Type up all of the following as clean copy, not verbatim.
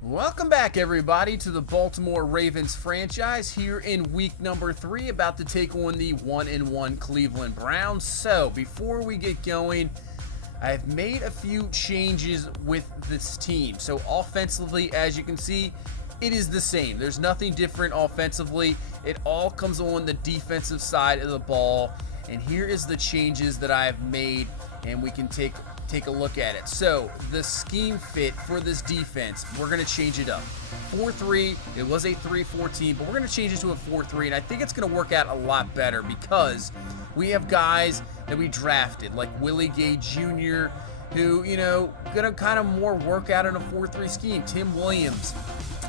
Welcome back, everybody, to the Baltimore Ravens franchise here in week number 3, about to take on the 1-1 Cleveland Browns. So, before we get going, I've made a few changes with this team. So, offensively, as you can see, it is the same. There's nothing different offensively. It all comes on the defensive side of the ball. And here is the changes that I've made, and we can take a look at it. So the scheme fit for this defense, we're going to change it up. 4-3, it was a 3-4 but we're going to change it to a 4-3, and I think it's going to work out a lot better because we have guys that we drafted, like Willie Gay Jr., who, going to kind of more work out in a 4-3 scheme. Tim Williams,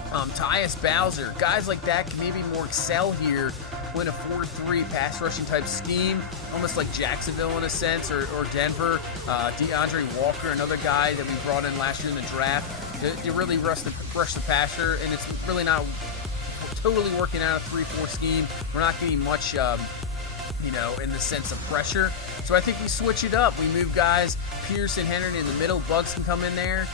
Tyus Bowser, guys like that can maybe more excel here when a 4-3 pass rushing type scheme, almost like Jacksonville in a sense, or Denver. DeAndre Walker, another guy that we brought in last year in the draft, to really rush the passer, and it's really not totally working out a 3-4 scheme. We're not getting much, in the sense of pressure. So I think we switch it up. We move guys, Pierce and Henry in the middle, Bugs can come in there.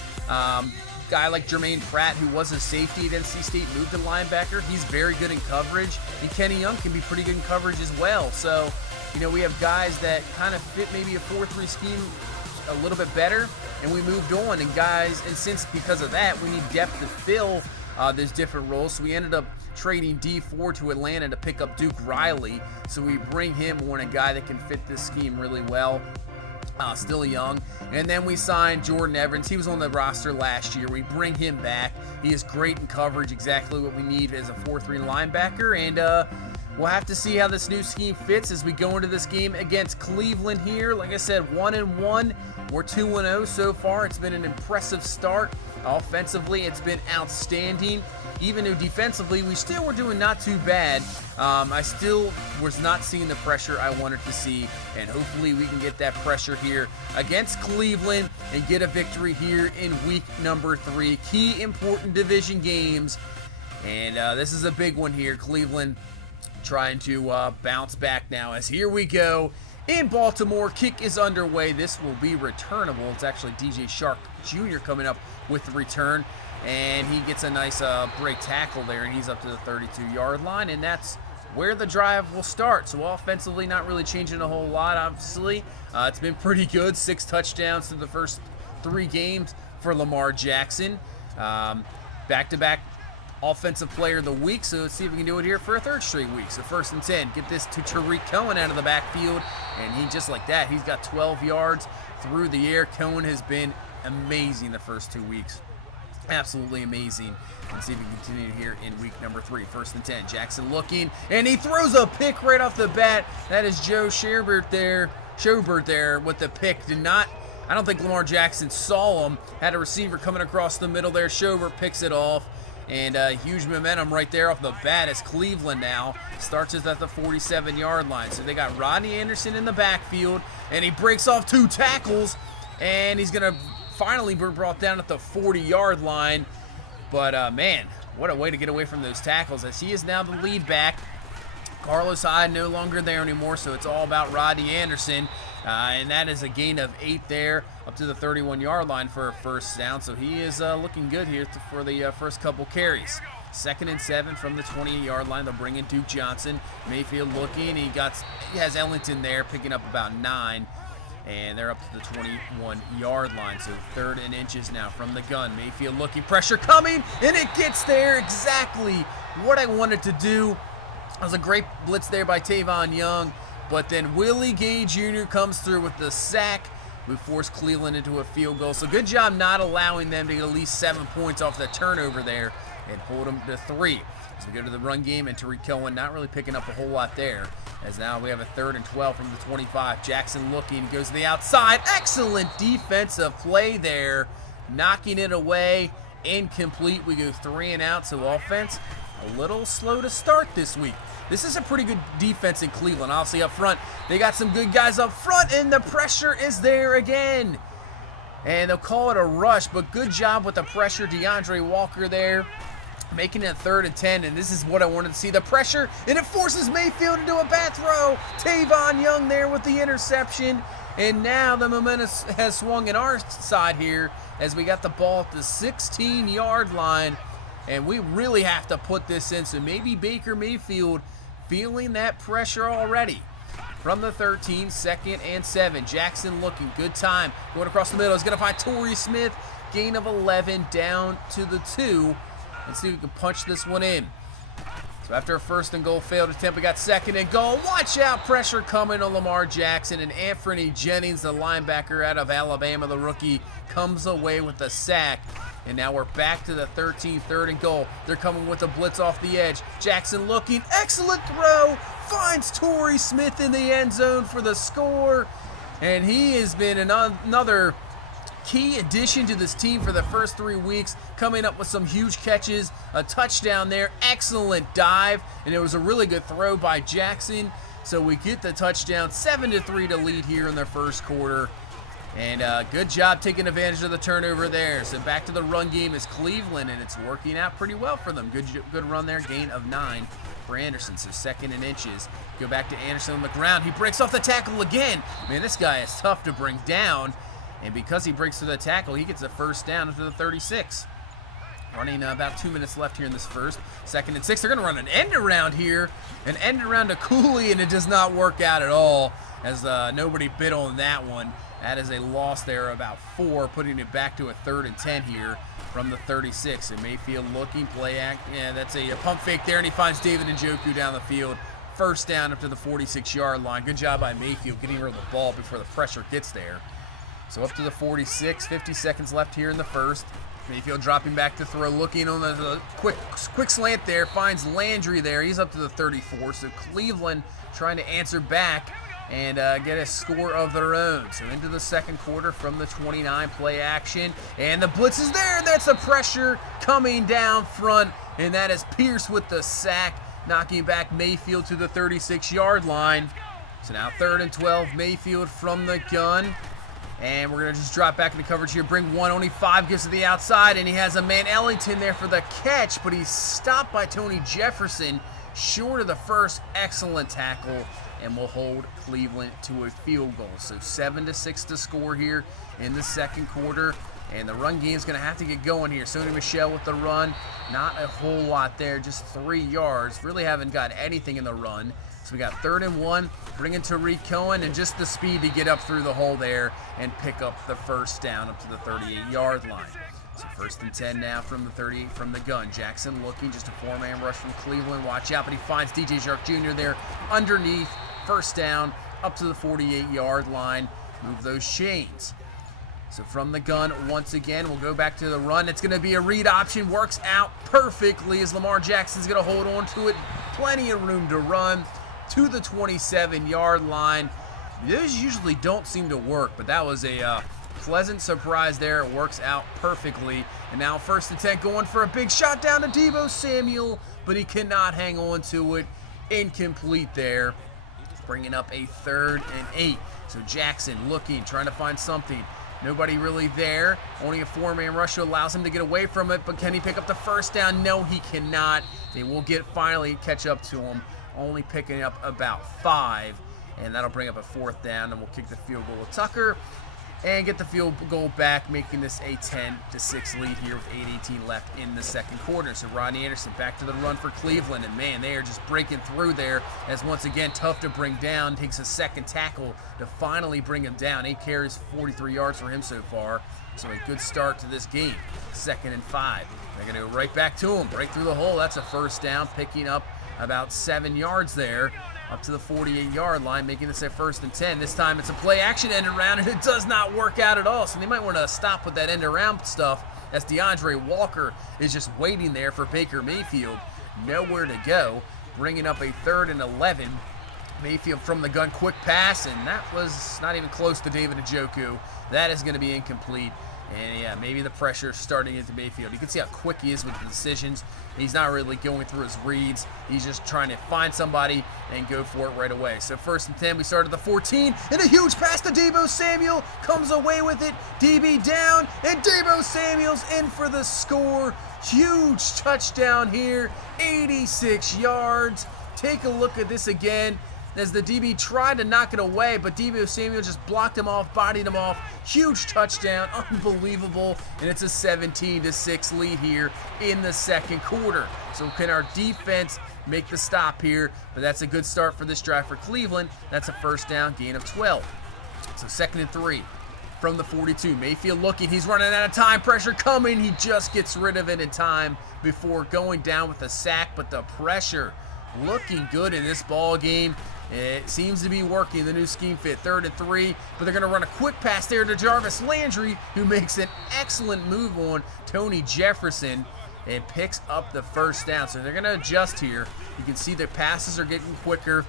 Guy like Jermaine Pratt, who was a safety at NC State, moved to linebacker. He's very good in coverage. And Kenny Young can be pretty good in coverage as well. So, we have guys that kind of fit maybe a 4-3 scheme a little bit better. And we moved on. And since because of that, we need depth to fill those different roles. So we ended up trading D4 to Atlanta to pick up Duke Riley. So we bring him on, a guy that can fit this scheme really well. Still young. And then we signed Jordan Evans. He was on the roster last year. We bring him back. He is great in coverage, exactly what we need as a 4-3 linebacker. And we'll have to see how this new scheme fits as we go into this game against Cleveland here. Like I said, 1-1. We're 2-0 so far. It's been an impressive start. Offensively, it's been outstanding. Even though defensively, we still were doing not too bad. I still was not seeing the pressure I wanted to see, and hopefully we can get that pressure here against Cleveland and get a victory here in week number 3. Key important division games, and this is a big one here. Cleveland trying to bounce back now, as here we go in Baltimore. Kick is underway. This will be returnable. It's actually DJ Shark Jr. coming up with the return. And he gets a nice break tackle there, and he's up to the 32-yard line, and that's where the drive will start. So offensively, not really changing a whole lot, obviously. It's been pretty good. 6 touchdowns through the first 3 games for Lamar Jackson. Back-to-back Offensive Player of the Week, so let's see if we can do it here for a 3rd straight week. So 1st and 10, get this to Tariq Cohen out of the backfield, and he just like that, he's got 12 yards through the air. Cohen has been amazing the first 2 weeks. Absolutely amazing. Let's see if we can continue here in week number 3. 1st and 10. Jackson looking, and he throws a pick right off the bat. That is Joe Schobert there with the pick. I don't think Lamar Jackson saw him. Had a receiver coming across the middle there. Schobert picks it off. And huge momentum right there off the bat as Cleveland now starts us at the 47-yard line. So they got Rodney Anderson in the backfield, and he breaks off 2 tackles, and he's going to finally be brought down at the 40-yard line. But, man, what a way to get away from those tackles, as he is now the lead back. Carlos Hyde no longer there anymore, so it's all about Rodney Anderson. And that is a gain of 8 there, up to the 31-yard line for a 1st down. So he is looking good here for the first couple carries. 2nd and 7 from the 28-yard line. They'll bring in Duke Johnson. Mayfield looking. He has Ellington there picking up about 9. And they're up to the 21-yard line. So 3rd and inches now from the gun. Mayfield looking, pressure coming, and it gets there. Exactly what I wanted to do. That was a great blitz there by Tavon Young. But then Willie Gay Jr. comes through with the sack. We force Cleveland into a field goal. So good job not allowing them to get at least 7 points off the turnover there and hold them to 3. So we go to the run game, and Tariq Cohen not really picking up a whole lot there. As now we have a 3rd and 12 from the 25. Jackson looking, goes to the outside. Excellent defensive play there. Knocking it away. Incomplete. We go 3 and out. So offense a little slow to start this week. This is a pretty good defense in Cleveland. Obviously up front, they got some good guys up front, and the pressure is there again. And they'll call it a rush, but good job with the pressure. DeAndre Walker there making it 3rd and 10, and this is what I wanted to see. The pressure, and it forces Mayfield into a bad throw. Tavon Young there with the interception, and now the momentum has swung in our side here as we got the ball at the 16-yard line, and we really have to put this in. So maybe Baker Mayfield feeling that pressure already. From the 13, 2nd and 7. Jackson looking, good time. Going across the middle, he's going to find Torrey Smith. Gain of 11 down to the 2. Let's see if we can punch this one in. So after a 1st and goal failed attempt, we got 2nd and goal. Watch out, pressure coming on Lamar Jackson. And Anthony Jennings, the linebacker out of Alabama, the rookie, comes away with the sack. And now we're back to the 13, 3rd and goal. They're coming with a blitz off the edge. Jackson looking, excellent throw. Finds Torrey Smith in the end zone for the score. And he has been another key addition to this team for the first 3 weeks, coming up with some huge catches, a touchdown there, excellent dive, and it was a really good throw by Jackson. So we get the touchdown, 7-3 to lead here in the first quarter. And good job taking advantage of the turnover there. So back to the run game is Cleveland, and it's working out pretty well for them. Good run there, gain of 9 for Anderson. So 2nd and inches. Go back to Anderson on the ground. He breaks off the tackle again. Man, this guy is tough to bring down. And because he breaks through the tackle, he gets a 1st down to the 36. Running about 2 minutes left here in this first. 2nd and 6. They're going to run an end around here. An end around to Cooley, and it does not work out at all as nobody bid on that one. That is a loss there, about 4, putting it back to a 3rd and 10 here from the 36. And Mayfield looking, play act. Yeah, that's a pump fake there, and he finds David Njoku down the field. 1st down up to the 46-yard line. Good job by Mayfield getting rid of the ball before the pressure gets there. So up to the 46, 50 seconds left here in the first. Mayfield dropping back to throw, looking on the quick slant there, finds Landry there. He's up to the 34, so Cleveland trying to answer back and get a score of their own. So into the second quarter from the 29, play action, and the blitz is there. That's the pressure coming down front, and that is Pierce with the sack, knocking back Mayfield to the 36-yard line. So now 3rd and 12, Mayfield from the gun. And we're going to just drop back into coverage here, bring one, only 5, gives to the outside, and he has a man Ellington there for the catch, but he's stopped by Tony Jefferson, short of the first. Excellent tackle, and will hold Cleveland to a field goal. So 7-6 to score here in the second quarter, and the run game is going to have to get going here. Sony Michel with the run, not a whole lot there, just 3 yards. Really haven't got anything in the run. So we got 3rd and 1, bringing Tariq Cohen, and just the speed to get up through the hole there and pick up the 1st down up to the 38-yard line. So 1st and 10 now from the 38 from the gun. Jackson looking, just a 4-man rush from Cleveland. Watch out, but he finds DJ Shark Jr. there underneath. 1st down up to the 48-yard line. Move those chains. So from the gun, once again, we'll go back to the run. It's going to be a read option. Works out perfectly as Lamar Jackson's going to hold on to it. Plenty of room to run to the 27-yard line. Those usually don't seem to work, but that was a pleasant surprise there. It works out perfectly. And now 1st and 10, going for a big shot down to Deebo Samuel, but he cannot hang on to it. Incomplete there. Bringing up a 3rd and 8. So Jackson looking, trying to find something. Nobody really there. Only a 4-man rush allows him to get away from it, but can he pick up the 1st down? No, he cannot. They will finally catch up to him, only picking up about 5, and that'll bring up a 4th down, and we'll kick the field goal with Tucker and get the field goal back, making this a 10-6 lead here with 8:18 left in the second quarter. So Rodney Anderson back to the run for Cleveland, and man, they are just breaking through there, as once again, tough to bring down. Takes a 2nd tackle to finally bring him down. 8 carries, 43 yards for him so far. So a good start to this game. 2nd and 5. They're going to go right back to him, break through the hole. That's a 1st down, picking up about 7 yards there, up to the 48-yard line, making this a 1st and 10. This time it's a play action end around, and it does not work out at all. So they might want to stop with that end around stuff, as DeAndre Walker is just waiting there for Baker Mayfield. Nowhere to go. Bringing up a 3rd and 11. Mayfield from the gun, quick pass, and that was not even close to David Njoku. That is going to be incomplete. And yeah, maybe the pressure is starting into Mayfield. You can see how quick he is with the decisions. He's not really going through his reads. He's just trying to find somebody and go for it right away. So 1st and 10, we start at the 14, and a huge pass to Deebo Samuel. Comes away with it. DB down, and Deebo Samuel's in for the score. Huge touchdown here, 86 yards. Take a look at this again as the DB tried to knock it away, but Deebo Samuel just blocked him off, bodied him off. Huge touchdown, unbelievable, and it's a 17-6 lead here in the 2nd quarter. So can our defense make the stop here? But that's a good start for this drive for Cleveland. That's a 1st down, gain of 12. So 2nd and 3 from the 42. Mayfield looking, he's running out of time, pressure coming. He just gets rid of it in time before going down with a sack, but the pressure looking good in this ball game. It seems to be working, the new scheme fit. 3rd and 3, but they're going to run a quick pass there to Jarvis Landry, who makes an excellent move on Tony Jefferson and picks up the 1st down. So they're going to adjust here. You can see the passes are getting quicker,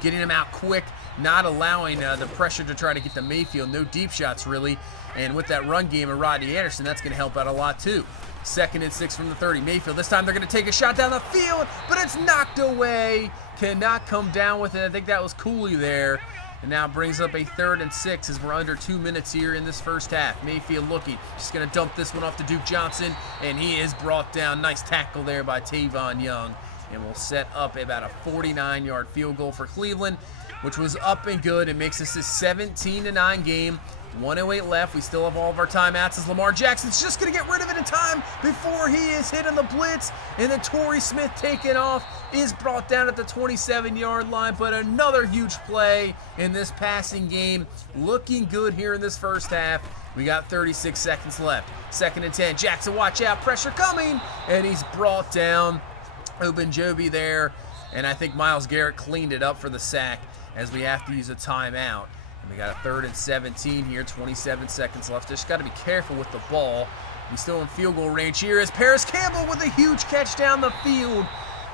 getting them out quick, not allowing the pressure to try to get to Mayfield. No deep shots, really. And with that run game of Rodney Anderson, that's going to help out a lot, too. 2nd and 6 from the 30. Mayfield, this time they're going to take a shot down the field, but it's knocked away. Cannot come down with it. I think that was Cooley there. And now brings up a 3rd and 6 as we're under 2 minutes here in this 1st half. Mayfield looking, just going to dump this one off to Duke Johnson, and he is brought down. Nice tackle there by Tavon Young. And we'll set up about a 49-yard field goal for Cleveland, which was up and good. It makes this a 17-9 game. 1:08 left. We still have all of our timeouts as Lamar Jackson's just going to get rid of it in time before he is hit on the blitz. And then Torrey Smith taken off is brought down at the 27-yard line. But another huge play in this passing game. Looking good here in this 1st half. We got 36 seconds left. 2nd and 10. Jackson, watch out. Pressure coming. And he's brought down. Ogunjobi there. And I think Myles Garrett cleaned it up for the sack as we have to use a timeout. We got a 3rd and 17 here, 27 seconds left. Just got to be careful with the ball. We still in field goal range here as Parris Campbell with a huge catch down the field.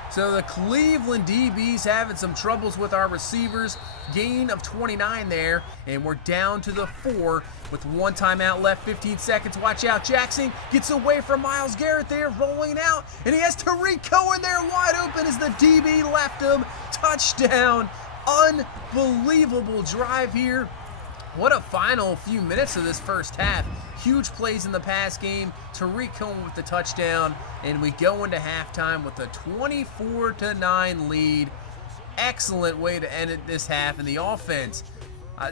So the Cleveland DBs having some troubles with our receivers. Gain of 29 there, and we're down to the 4 with 1 timeout left, 15 seconds. Watch out, Jackson gets away from Myles Garrett there, rolling out, and he has Tariq Cohen there wide open as the DB left him. Touchdown. Unbelievable drive here. What a final few minutes of this 1st half. Huge plays in the pass game. Tariq Cohen with the touchdown, and we go into halftime with a 24-9 lead. Excellent way to end it this half. And the offense,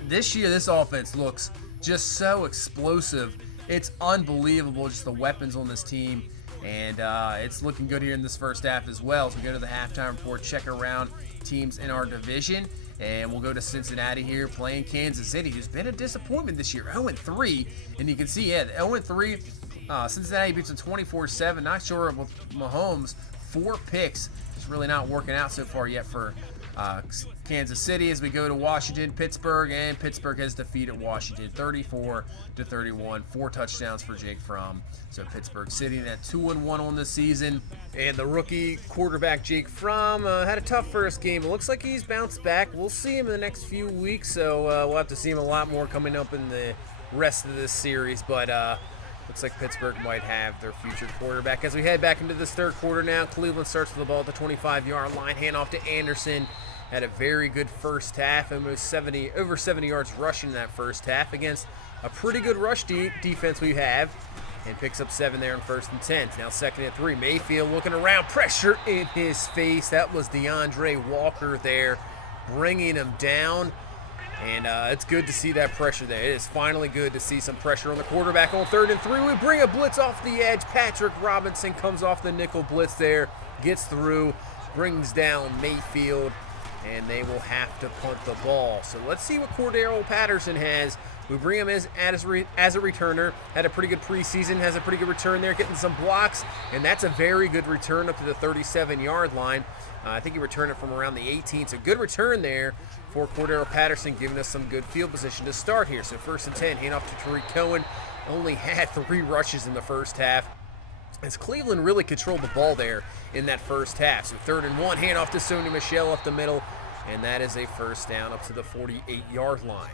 this year, this offense looks just so explosive. It's unbelievable, just the weapons on this team. And it's looking good here in this 1st half as well. So we go to the halftime report, check around teams in our division. And we'll go to Cincinnati here playing Kansas City, who's been a disappointment this year. 0-3. And you can see, 0-3. Cincinnati beats them 24-7. Not sure with Mahomes. 4 picks. It's really not working out so far yet for Kansas City as we go to Washington, Pittsburgh, and Pittsburgh has defeated Washington 34-31. 4 touchdowns for Jake Fromm. So Pittsburgh sitting at 2-1 on this season. And the rookie quarterback Jake Fromm had a tough first game. It looks like he's bounced back. We'll see him in the next few weeks, so we'll have to see him a lot more coming up in the rest of this series. But looks like Pittsburgh might have their future quarterback. As we head back into this 3rd quarter now, Cleveland starts with the ball at the 25-yard line. Handoff to Anderson. Had a very good 1st half, almost over 70 yards rushing in that 1st half against a pretty good rush defense we have. And picks up 7 there in 1st and 10. Now 2nd and 3. Mayfield looking around. Pressure in his face. That was DeAndre Walker there bringing him down. And it's good to see that pressure there. It is finally good to see some pressure on the quarterback on 3rd and 3. We bring a blitz off the edge. Patrick Robinson comes off the nickel blitz there. Gets through. Brings down Mayfield. And they will have to punt the ball. So let's see what Cordero Patterson has. We bring him as a returner. Had a pretty good preseason. Has a pretty good return there, getting some blocks. And that's a very good return up to the 37-yard line. I think he returned it from around the 18. So good return there for Cordero Patterson, giving us some good field position to start here. So 1st and 10, hand off to Tariq Cohen. Only had 3 rushes in the 1st half, as Cleveland really controlled the ball there in that 1st half. So 3rd and 1, handoff to Sony Michel up the middle, and that is a 1st down up to the 48-yard line.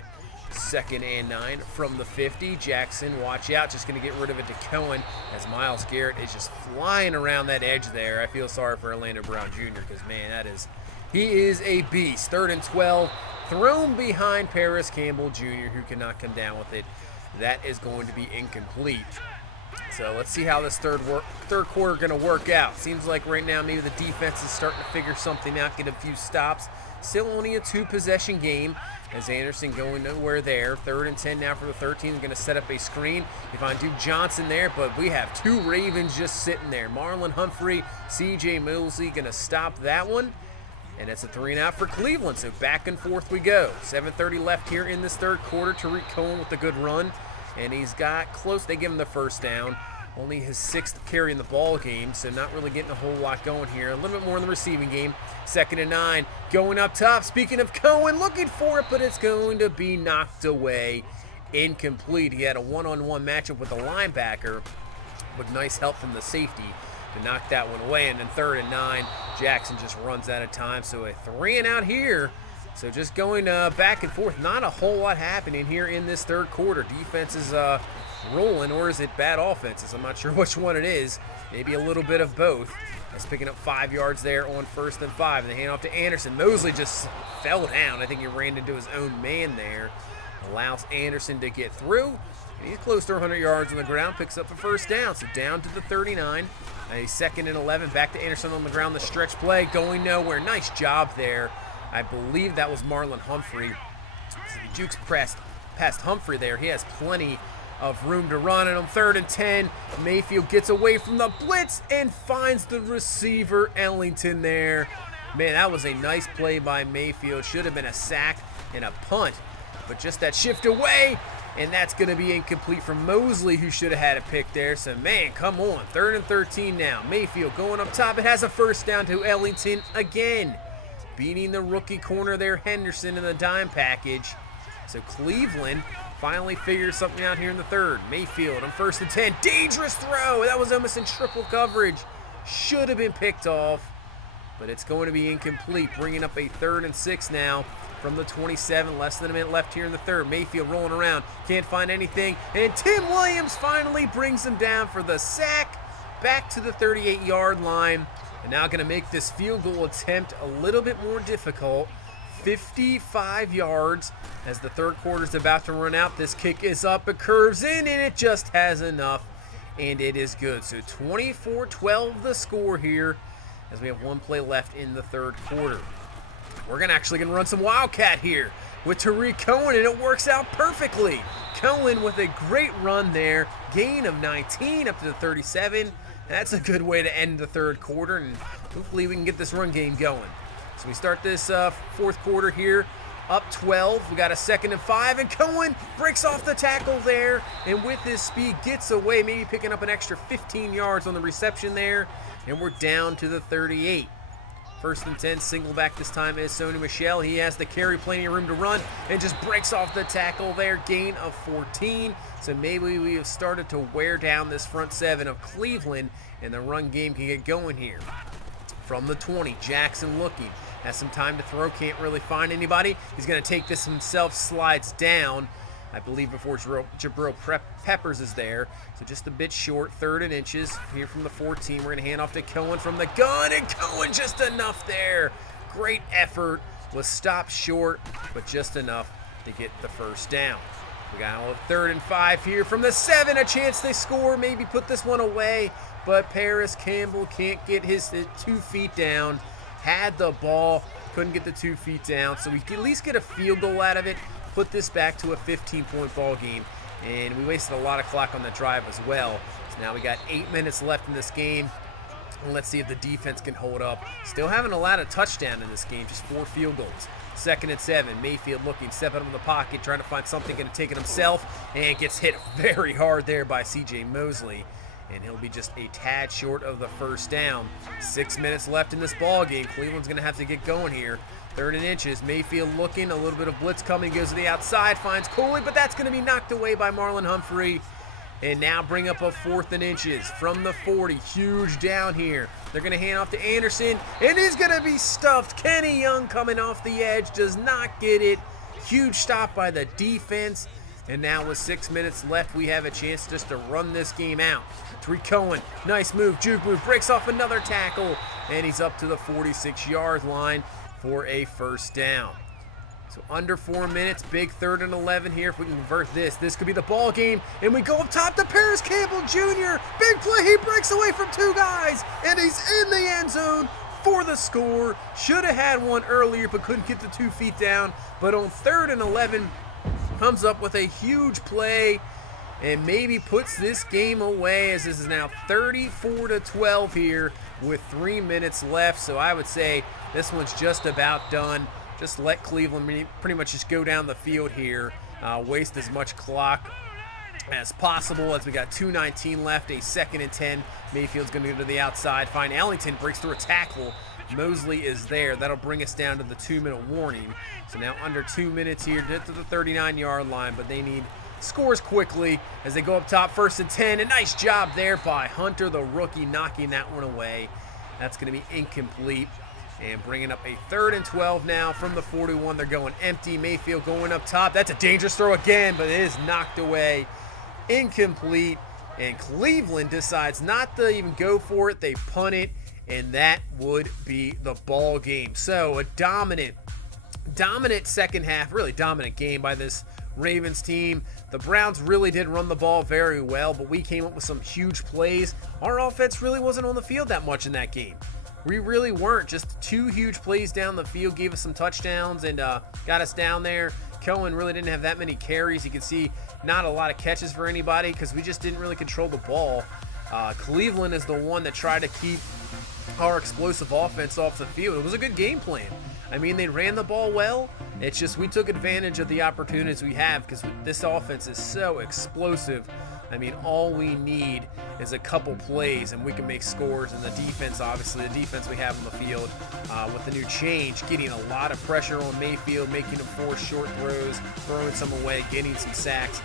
2nd and 9 from the 50. Jackson, watch out, just going to get rid of it to Cohen as Myles Garrett is just flying around that edge there. I feel sorry for Orlando Brown Jr. because, man, he is a beast. 3rd and 12, thrown behind Parris Campbell Jr., who cannot come down with it. That is going to be incomplete. So let's see how this third quarter going to work out. Seems like right now maybe the defense is starting to figure something out, get a few stops. Still only a 2-possession game as Anderson going nowhere there. 3rd and 10 now for the 13. Going to set up a screen. You find Duke Johnson there, but we have 2 Ravens just sitting there. Marlon Humphrey, C.J. Mosley going to stop that one. And it's a 3-and-out for Cleveland, so back and forth we go. 7:30 left here in this third quarter. Tariq Cohen with a good run, and he's got close. They give him the first down. Only his 6th carry in the ball game, so not really getting a whole lot going here. A little bit more in the receiving game. 2nd and 9, going up top. Speaking of Cohen, looking for it, but it's going to be knocked away. Incomplete. He had a one-on-one matchup with the linebacker, with nice help from the safety to knock that one away. And then 3rd and 9, Jackson just runs out of time, so a 3-and-out here. So just going back and forth. Not a whole lot happening here in this third quarter. Defense is rolling, or is it bad offenses? I'm not sure which one it is. Maybe a little bit of both. That's picking up 5 yards there on 1st and 5. And they hand off to Anderson. Mosley just fell down. I think he ran into his own man there. Allows Anderson to get through. And he's close to 100 yards on the ground. Picks up a first down. So down to the 39. A 2nd and 11. Back to Anderson on the ground. The stretch play going nowhere. Nice job there. I believe that was Marlon Humphrey. So the Jukes past Humphrey there. He has plenty of room to run. And on 3rd and 10, Mayfield gets away from the blitz and finds the receiver, Ellington, there. Man, that was a nice play by Mayfield. Should have been a sack and a punt. But just that shift away, and that's going to be incomplete from Mosley, who should have had a pick there. So, man, come on. 3rd and 13 now. Mayfield going up top. It has a first down to Ellington again. Beating the rookie corner there, Henderson, in the dime package. So Cleveland finally figures something out here in the 3rd. Mayfield on 1st and 10. Dangerous throw. That was almost in triple coverage. Should have been picked off, but it's going to be incomplete. Bringing up a 3rd and 6 now from the 27. Less than a minute left here in the 3rd. Mayfield rolling around. Can't find anything. And Tim Williams finally brings him down for the sack. Back to the 38-yard line. And now going to make this field goal attempt a little bit more difficult. 55 yards as the third quarter is about to run out. This kick is up, it curves in, and it just has enough, and it is good. So 24-12 the score here as we have 1 play left in the third quarter. We're actually going to run some Wildcat here with Tariq Cohen, and it works out perfectly. Cohen with a great run there, gain of 19 up to the 37. That's a good way to end the third quarter, and hopefully we can get this run game going. So we start this fourth quarter here, up 12. We got a 2nd and 5, and Cohen breaks off the tackle there, and with his speed gets away, maybe picking up an extra 15 yards on the reception there, and we're down to the 38. 1st and 10, single back this time is Sony Michel. He has the carry, plenty of room to run, and just breaks off the tackle there, gain of 14. So maybe we have started to wear down this front 7 of Cleveland, and the run game can get going here. From the 20, Jackson looking, has some time to throw, can't really find anybody. He's going to take this himself, slides down, I believe, before Jabril Peppers is there. So just a bit short, 3rd and inches here from the 14. We're going to hand off to Cohen from the gun, and Cohen just enough there. Great effort, was stopped short, but just enough to get the first down. We got a 3rd and 5 here from the 7, a chance they score, maybe put this one away, but Parris Campbell can't get his 2 feet down. Had the ball, couldn't get the 2 feet down, so we can at least get a field goal out of it, put this back to a 15-point ball game, and we wasted a lot of clock on the drive as well. So now we got 8 minutes left in this game, and let's see if the defense can hold up. Still haven't allowed a touchdown in this game, just 4 field goals. 2nd and 7, Mayfield looking, stepping up in the pocket, trying to find something, going to take it himself, and gets hit very hard there by C.J. Mosley. And he'll be just a tad short of the first down. 6 minutes left in this ball game. Cleveland's going to have to get going here. 3rd and inches. Mayfield looking. A little bit of blitz coming. Goes to the outside. Finds Coley, but that's going to be knocked away by Marlon Humphrey. And now bring up a 4th and inches from the 40. Huge down here. They're going to hand off to Anderson, and he's going to be stuffed. Kenny Young coming off the edge. Does not get it. Huge stop by the defense. And now with 6 minutes left, we have a chance just to run this game out. Tariq Cohen, nice move, juke move, breaks off another tackle, and he's up to the 46-yard line for a first down. So under 4 minutes, big 3rd and 11 here. If we can convert this could be the ball game. And we go up top to Parris Campbell Jr. Big play, he breaks away from 2 guys, and he's in the end zone for the score. Should have had one earlier, but couldn't get the 2 feet down. But on 3rd and 11, comes up with a huge play and maybe puts this game away, as this is now 34-12 here with 3 minutes left. So I would say this one's just about done. Just let Cleveland pretty much just go down the field here, waste as much clock as possible, as we got 2:19 left, a 2nd and 10. Mayfield's going to go to the outside. Fine, Ellington breaks through a tackle. Mosley is there. That'll bring us down to the 2-minute warning. So now under 2 minutes here to get to the 39-yard line, but they need scores quickly as they go up top, 1st and 10. A nice job there by Hunter, the rookie, knocking that one away. That's going to be incomplete. And bringing up a 3rd and 12 now from the 41. They're going empty. Mayfield going up top. That's a dangerous throw again, but it is knocked away. Incomplete. And Cleveland decides not to even go for it. They punt it, and that would be the ball game. So a dominant second half, really dominant game by this Ravens team. The Browns really did run the ball very well, but we came up with some huge plays. Our offense really wasn't on the field that much in that game. We really weren't. Just 2 huge plays down the field gave us some touchdowns and got us down there. Cohen really didn't have that many carries. You can see not a lot of catches for anybody because we just didn't really control the ball. Cleveland is the one that tried to keep our explosive offense off the field. It was a good game plan. I mean, they ran the ball well. It's just we took advantage of the opportunities we have because this offense is so explosive. I mean, all we need is a couple plays and we can make scores. And the defense, obviously, the defense we have on the field with the new change, getting a lot of pressure on Mayfield, making him force short throws, throwing some away, getting some sacks.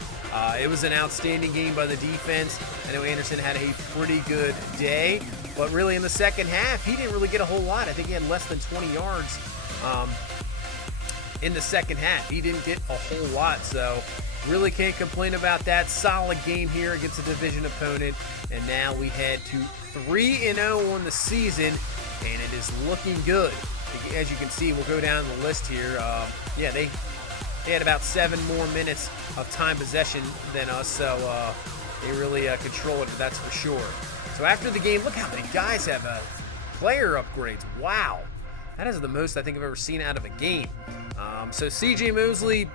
It was an outstanding game by the defense. I know Anderson had a pretty good day, but really in the second half, he didn't really get a whole lot. I think he had less than 20 yards in the second half. He didn't get a whole lot, so really can't complain about that. Solid game here against a division opponent, and now we head to 3-0 on the season, and it is looking good. As you can see, we'll go down the list here. They had about 7 more minutes of time possession than us, so they really control it, that's for sure. So after the game, look how many guys have player upgrades. Wow. That is the most I think I've ever seen out of a game. So CJ Mosley,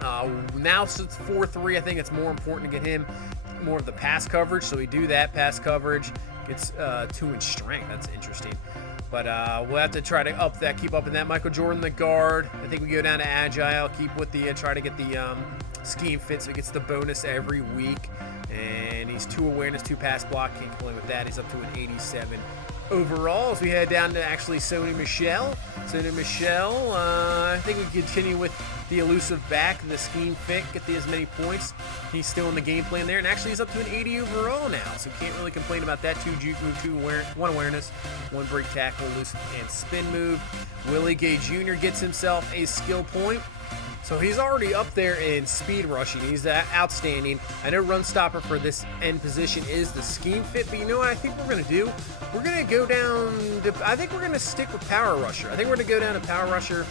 now it's 4-3. I think it's more important to get him more of the pass coverage. So we do that. Pass coverage gets 2 in strength. That's interesting. But we'll have to try to keep up in that. Michael Jordan, the guard. I think we go down to agile, keep with the, try to get the scheme fit so he gets the bonus every week. And he's 2 awareness, 2 pass block. Can't complain with that. He's up to an 87. Overall, as we head down to actually Sony Michel, I think we continue with the elusive back, the scheme fit, get as many points. He's still in the game plan there, and actually he's up to an 80 overall now, so can't really complain about that. 2 juke move, 1 awareness, 1 break tackle, elusive, and spin move. Willie Gay Jr. gets himself a skill point. So he's already up there in speed rushing. He's outstanding. I know run stopper for this end position is the scheme fit, but you know what I think we're going to do? We're going to go down to, I think we're going to stick with power rusher. I think we're going to go down to power rusher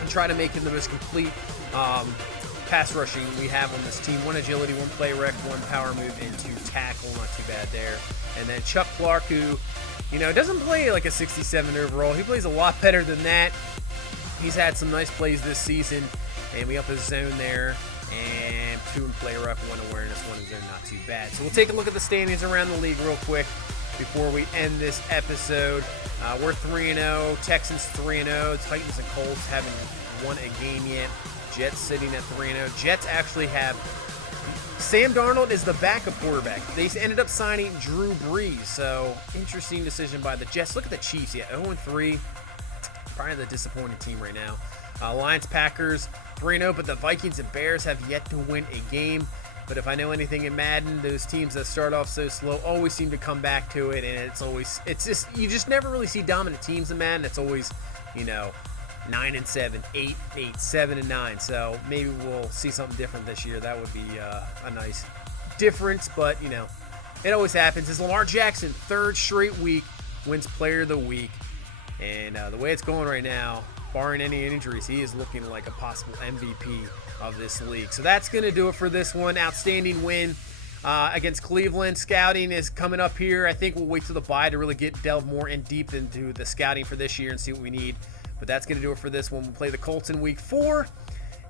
and try to make him the most complete pass rushing we have on this team. 1 agility, 1 play rec, 1 power move, and 2 tackle. Not too bad there. And then Chuck Clark, who, doesn't play like a 67 overall. He plays a lot better than that. He's had some nice plays this season. And we up his zone there, and 2 in play rec, 1 awareness, 1 in zone, not too bad. So we'll take a look at the standings around the league real quick before we end this episode. We're 3-0, Texans 3-0, Titans and Colts haven't won a game yet. Jets sitting at 3-0. Jets actually have Sam Darnold is the backup quarterback. They ended up signing Drew Brees, so interesting decision by the Jets. Look at the Chiefs, 0-3, probably the disappointing team right now. Lions, Packers, 3-0, but the Vikings and Bears have yet to win a game. But if I know anything in Madden, those teams that start off so slow always seem to come back to it, and you just never really see dominant teams in Madden. It's always, 9-7, 8-8, 7-9. So maybe we'll see something different this year. That would be a nice difference, but you know, it always happens. Is Lamar Jackson, third straight week, wins Player of the Week, and the way it's going right now, barring any injuries, he is looking like a possible MVP of this league. So that's going to do it for this one. Outstanding win against Cleveland. Scouting is coming up here. I think we'll wait till the bye to really delve more in deep into the scouting for this year and see what we need. But that's going to do it for this one. We'll play the Colts in week 4.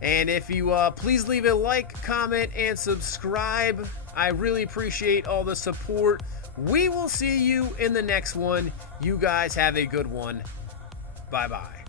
And if you please leave a like, comment, and subscribe. I really appreciate all the support. We will see you in the next one. You guys have a good one. Bye-bye.